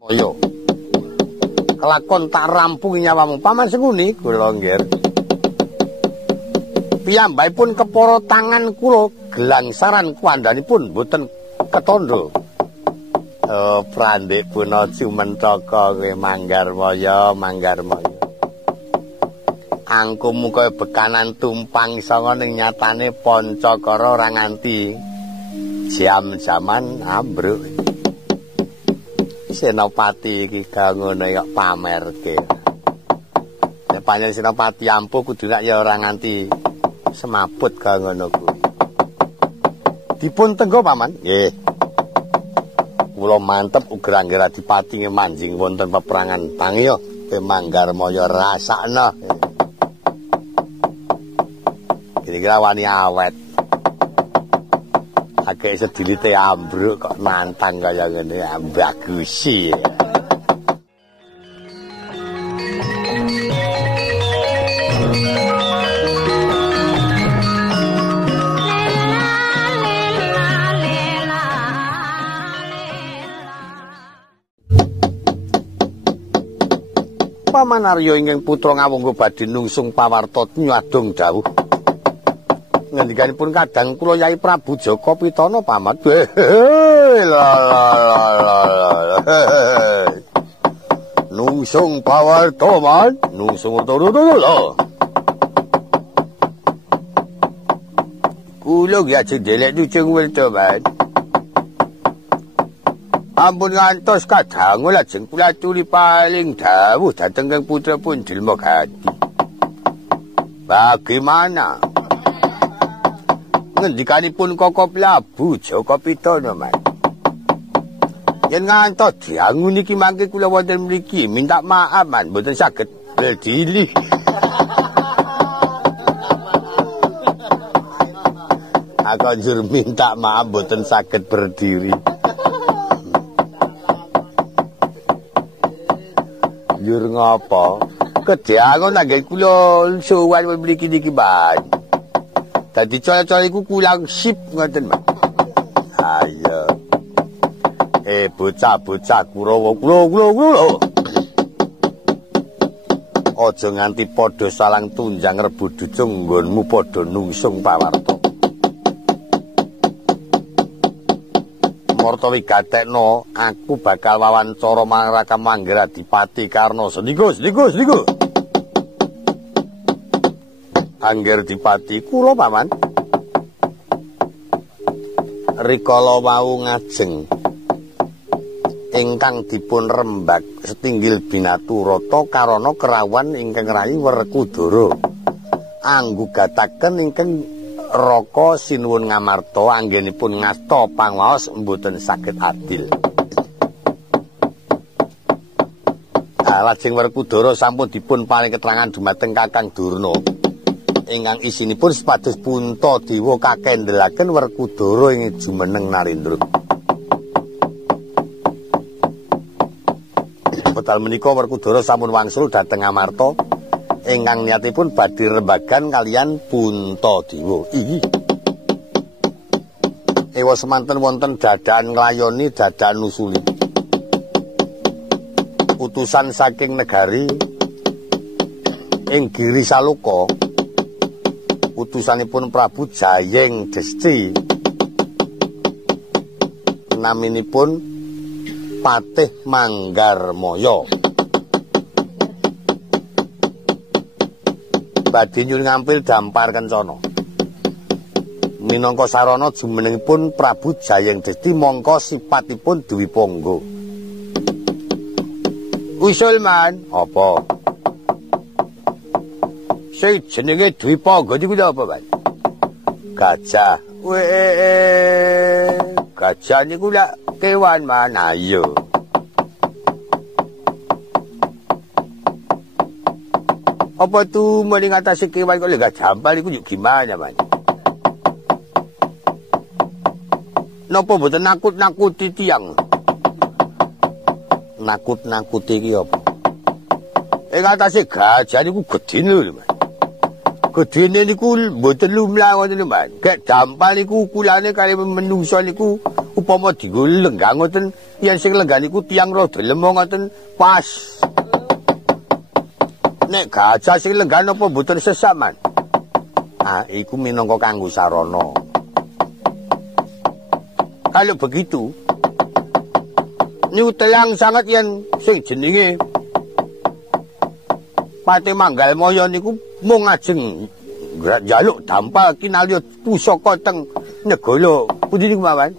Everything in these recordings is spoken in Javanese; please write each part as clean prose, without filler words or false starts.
Moyo. Kelakon tak rampung nyawamu paman senguni kula nggih. Piyambakipun kepara tangan kula gelangsaran kuandhanipun boten ketandha. Prandik puna Cumentaka kowe Manggarmaya. Angkumu kaya bekanan tumpang sanga ning nyatane Pancakara ora nganti jam-jaman ambruk. Senopati iki ngono kok pamerke. Nek panjenengan Senopati ampuh kudu nek ya ora nganti semaput ka ngono kuwi. Dipun tenggo paman? Nggih. Kula mantep ugra anggere Adipati manjing wonten peperangan Pangiya te Manggarmaya rasakna. Kira-kira wani awet. Agak sedilite ambruk kok nantang kaya ngene bagusi. Paman Arya ingkang putra ngawungga badhe nungsung pawarta nyadong dawuh. Ngendikanipun kadang kula Yai Prabu Jaka Pitana paman. Nungsung pawarta man, nungsung lho. Kula ki ajeng delek nucung welto man. Ampun ngantos kadang lajeng kula aturi paling dawuh dhateng kang putra pun Dilma Gati. Bagaimana? Ngendikanipun Koko Prabu Jaka Pitana man. Yen ngantos diangun iki mangke kula wonten mriki minta maaf man mboten saged berdiri. Aku njur minta maaf mboten saged berdiri. Njur ngapa? Kedhiangon nanggen kula suwan mriki niki man. Dadi cara-cara iku kulang sip ngoten, Mas. Ayo. Bocah-bocah Kurawa kula. Aja nganti padha salang tunjang rebut ducung nggonmu padha nungsung pawarta. Marta wigatekno aku bakal wawancara marang Raka Manggar Adipati Karna. Sendika. Angger Dipati kula paman. Rikala wau ngajeng ingkang dipun rembag setinggil Binaturata karana kerawan ingkang rayi Werkudara anggugataken ingkang Raka sinuwun ngamarta anggenipun ngasta pangwaos mboten saged adil. Lajeng Werkudara sampun dipun paring keterangan dumateng Kakang Durna. Ingkang isinipun sepados Puntadewa kakendhelaken Werkudara ing jumeneng Narendra. Wekdal menika Werkudara sampun wangsul dhateng Amarta ingkang niatipun badhe rembagan kaliyan Puntadewa. Iki. Ewa semanten wonten dadaan nglayoni dadaan nusuli. Utusan saking negari ing Giri Saloka. Utusanipun Prabu Jayeng Desti naminipun Patih Manggarmaya badhe nyuwun ngampil dampar kencana minangka sarana jumenengipun Prabu Jayeng Desti mongko sipatipun Dewi Pangga. Usul man apa? Sing jenenge Dewi Pangga niku apa, Mas? Gajah. Gajah niku lak kewan mana yo. Apa tuh mending ngatasi kewan kok gak jampal iku yo gimana, Mas? Napa mboten nakut-nakuti tiyang? Nakut-nakuti iki apa? Ngatasi gajah niku gedine lho, Mas. Gedene niku mboten lumrah ngoten lho, Mas. Gek dampal niku ukulane kali menungso niku upama dienggo lenggang ngoten yen sing lenggah niku tiyang ro delem ngoten pas. Nek gajah sing lenggah napa mboten sesak, Man? Ah, iku minangka kanggo sarana. Kalau begitu, niku telang sangat yen sing jenenge Pati Manggalmaya niku mung ajeng njaluk dampal kinalya pusaka teng negara pundi niku mawon?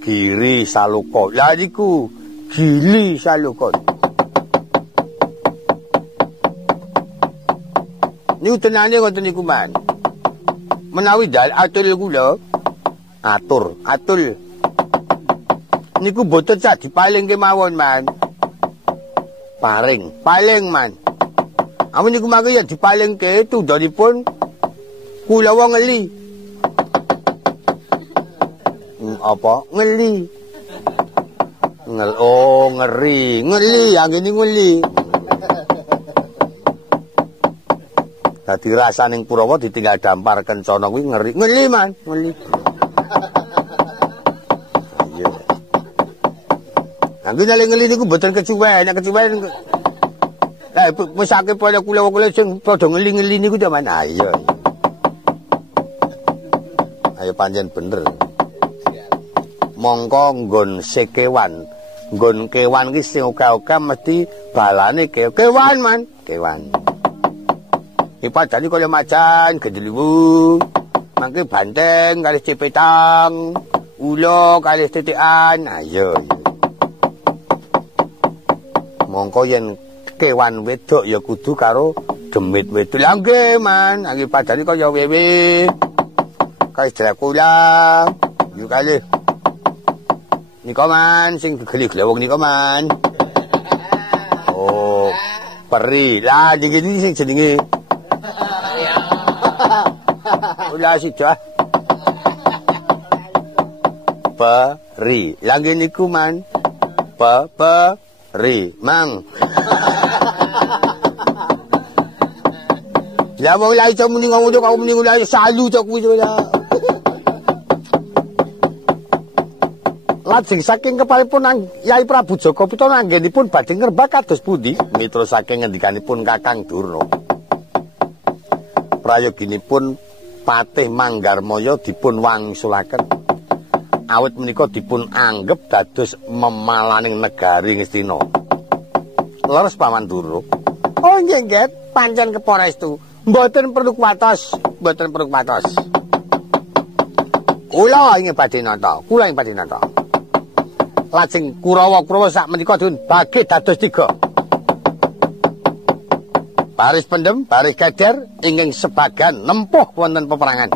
Giri Saloka. Lah niku Gili Saloka. Niku tenane ngoten niku, Man. Menawi atur kula atur. Niku boten sak dipalingke mawon, Man. Paling, Man. Amun niku mangke ya dipalingke tundhanipun kula wong ngeli. Apa? Ngeli. Ngeri. Ngeli, anggene ngeli. Dadi rasaning Kurawa ditinggal dampar kencana kuwi ngeri. Ngeli, Man, ngeli. Iya. Anggene ngeli niku mboten kecuwen, nek kecuwen mesake pada kula-kula sing padha ngeli-ngeli niku ta, Man. Ayo. Ayo pancen bener. Mongko nggon sekewan. Nggon kewan ki sing oka-oka mesti balane kewan, Man. Kewan. Iki padane kaya macan, gendeliwu. Mangke banteng kalih cepetang, ula kalih titikan. Ayo. Mongko yen kewan wedok ya kudu karo demit wedok. Lah nggih, Man. Nggih padane kaya wewe. Kaya Dracula. Yo kalih. Nika, Man, sing gegeli glewong nika, Man. Oh, peri. Lah niki sing jenenge. Ulah sida. Peri. Lah nggih niku, Man. Peri, Mang. Lah wong lha iso muni ngomong kok muni lha salu cok kuwi lha. Lajeng saking kepalipun Yai Prabu Jaka Pitana anggenipun badhe ngerbak kados pundi? Mitra saking ngendikanipun Kakang Durna. Prayoginipun Patih Manggarmaya dipun wangsulaken. Awit menika dipun anggep dados memalaning negari Ngastina. Leres Paman Durna. Oh nggih, pancen keparestu. Mboten perlu kuwatos. Kula ingin badhe nata. Lajeng Kurawa sak menika dipun bagi dados 3. Baris pendem, baris keder ingkang sebagian nempuh wonten peperangan.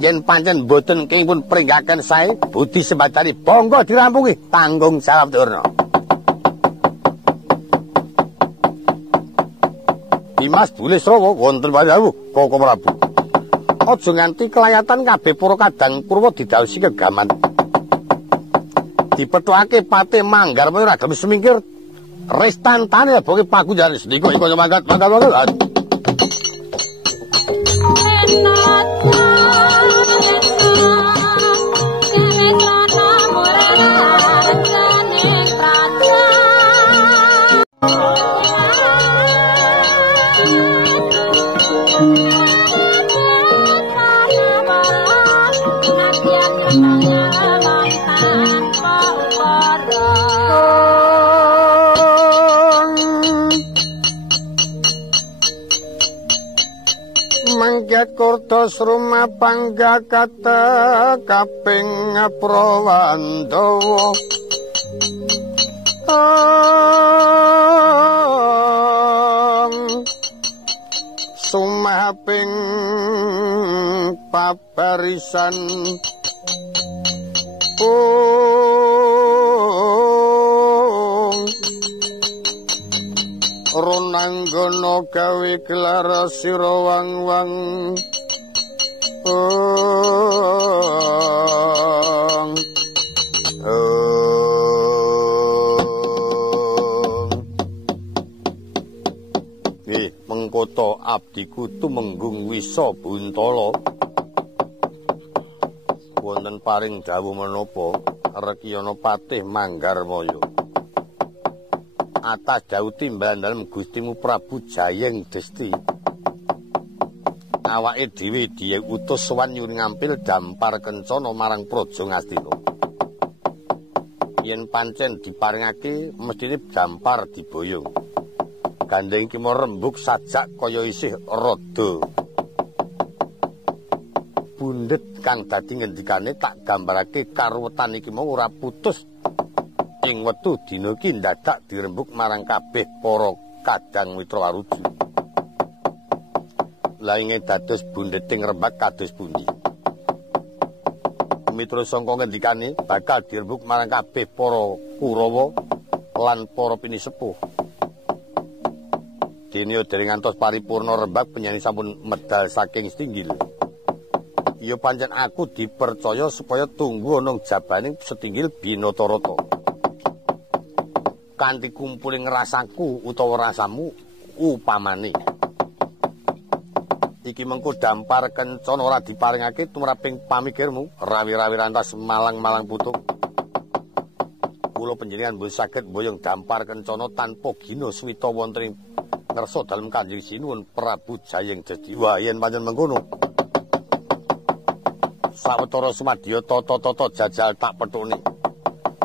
Yen pancen boten kengipun pringgaken sae, budi sembadani bangga dirampungi tanggung jawab Durna. Dimas Bulisrawa wonten wayahipun Koko Prabu. Aja nganti kelayatan kabeh para kadang Kurawa didaosi kegaman. Dipethukake Patih Manggarmaya ora gelem semingkir restantane aboke pakunjaran sedika kaya mangkat. Kurdos rumah pangga kata kaping prawandawa sumaping pabarisan Runanggana gawe gelar sira wang-wang mengkoto abdiku tumenggung Wisa Buntala wonten paring dawuh menapa Rekyana Patih Manggarmaya. Atas dawuh timbalan dalem Gustimu Prabu Jayeng Desti. Awake dhewe diutus sowan nyuwun ngampil Dampar Kencana marang Praja Ngastina. Yen pancen diparingake mestine Dampar diboyong. Gandeng ki rembug sajak kaya isih rada. Bundet kang dadi ngendikane tak gambarake karuwetan iki mau ora putus ing wektu dina iki dadak dirembug marang kabeh para kadang mitra waruju. Lah ing dados bundeting rembag kados pundi? Mitra sangka ngendikane bakal dirembug marang kabeh para Kurawa lan para pinisepuh. Dene dereng ngantos paripurna rembag penyanyi sampun medal saking Stinggil. Ya pancen aku dipercaya supaya tunggu ana jabaning Setinggil Binatarata. Kanthi kumpuling rasaku utawa rasamu upamane. Iki mengko Dampar Kencana ora diparingake tumraping pamikirmu, rawi-rawi rantas malang-malang putuk. Kula panjenengan mboten saged mboyong Dampar Kencana tanpa gina swita wonten ing ngersa dalem Kanjeng Sinuwun Prabu Jayeng Desti. Wah, yen pancen mengkono. Sawetara sumadya tata-tata jajal tak petukne.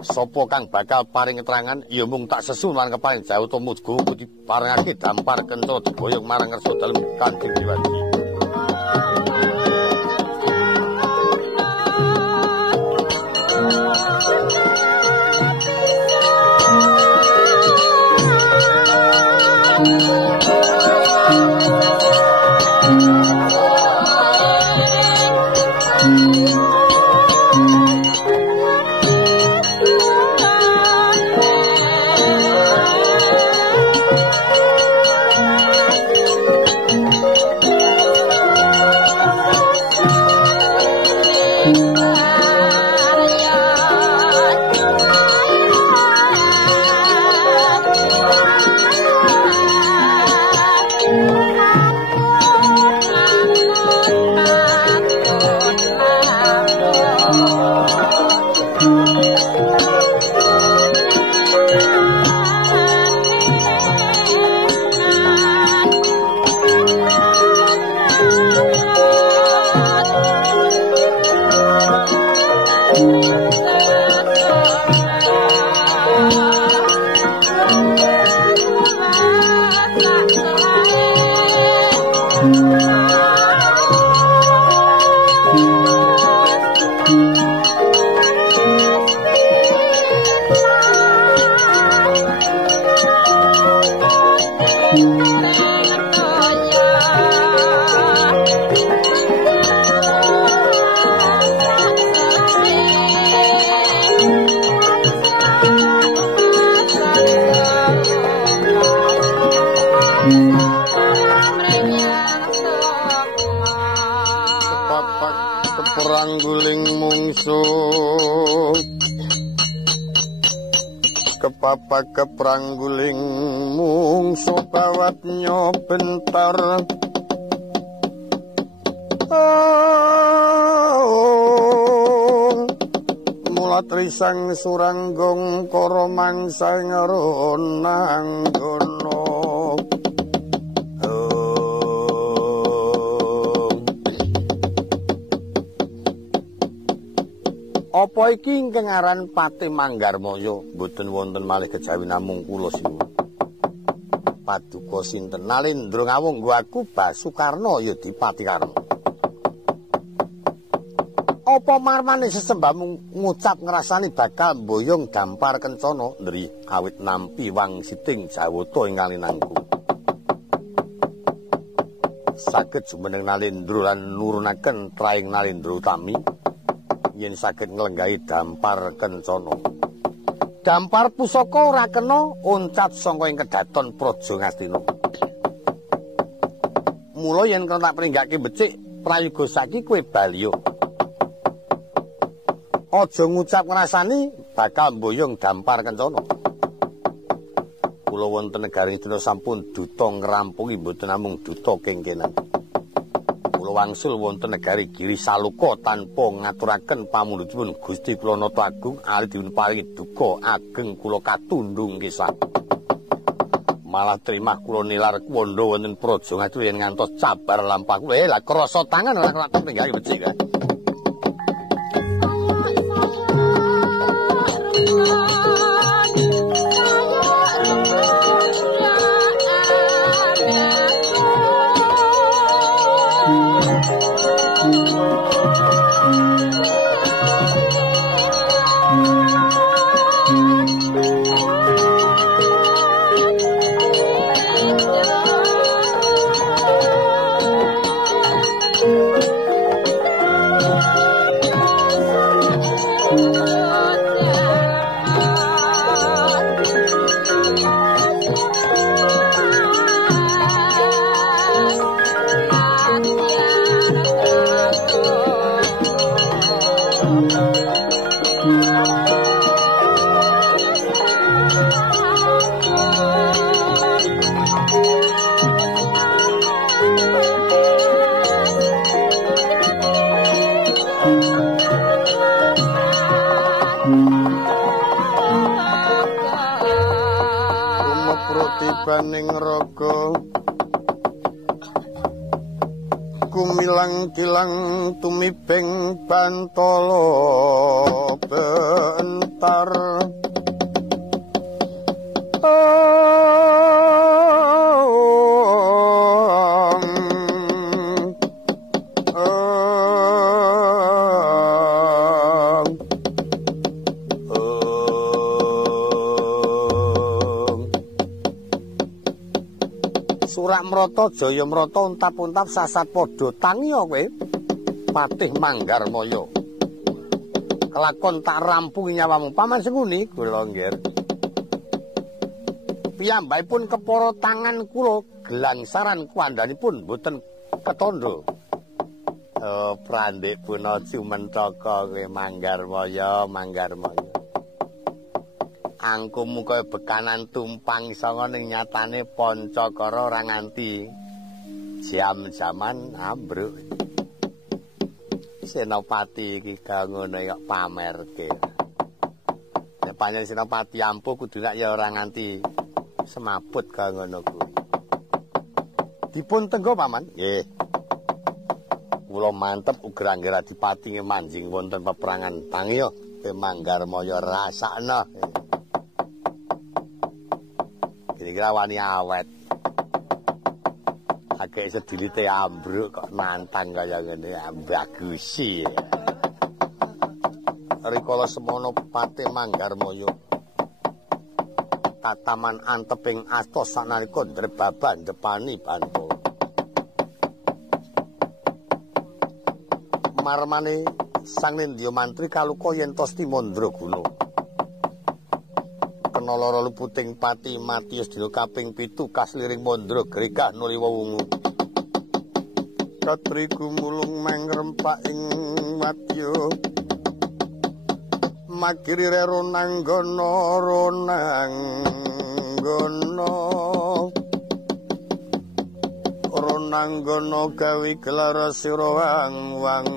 Sapa kang bakal paring keterangan ya mung tak sesu marang keparing jawata muga diparingake Dampar Kencana diboyong marang ngersa dalem Kanjeng Dewanti. Kepapak keprangguling mungsu bawatnya bentar. Mula trisang suranggong karo mangsang ronang gono. Apa iki ingkang aran Patih Manggarmaya? Mboten wonten malih kejawi namung kula sinuwun. Paduka sinten? Nalendra ngawung nggo aku Basukarna ya dipati karna. Apa marmane sesembahmu ngucap ngrasani bakal mboyong Dampar Kencana ndri awit nampi wangsiting jawata ingkang linangku. Saged jumeneng Nalendra lan nurunaken traing Nalendra utami. Yen saged nglenggahi Dampar Kencana. Dampar pusaka ora kena oncat saka ing kedaton Praja Ngastina. Mula yen kena tak pringgake becik prayoga saiki kowe baliya. Aja ngucap ngrasani bakal mboyong Dampar Kencana. Kula wonten negari Dina sampun duta ngrampungi mboten namung duta kengkenan. Kula wangsul wonten negari Giri Saluka tanpa ngaturaken pamundhutipun Gusti kula nata agung ali dipun paringi duka ageng kula katundung kisah. Malah trimah kula nilar kuwanda wonten praja ngatu yen ngantos cabar lampah kula lah krasa tangan ora kelakon tinggal becik kan. Baning raga kumilang kilang tumibeng Bantala bentar Mrata Jaya Mrata untap-untap sasat padha tangiya kowe Patih Manggarmaya kelakon tak rampungi nyawamu paman senguni kula nggih piyambakipun kepara tangan kula gelangsaran kuandhanipun boten ketandha prandhik puna Jumentaka kowe Manggarmaya angkumu kaya bekanan tumpang sanga ning nyatane Pancakara ora nganti jam-jaman ambruk. Senopati iki ngono kok pamerke. Nek panjenengan Senopati ampuh kudu nak ya ora nganti semaput ka ngono kuwi. Dipun tenggo paman? Nggih. Kula mantep ugra anggere Adipati manjing wonten peperangan tangiya Manggarmaya rasakna. Kira wani awet. Agek sedilite ambruk kok nantang kaya ngene bagusi. Rikala semono Patih Manggarmaya. Tataman anteping asta sanalika ndrebaban depani Bantala. Marmane Sang Nindya Mantri kaluka yen tosti Mandraguna. Lara luputing pati mati sedina kaping 7 kasliring mandra gregah nuliwa wungu katri gumulung mangrempak ing wadya magiri ronanggana ronanggana gawi gelar sira wang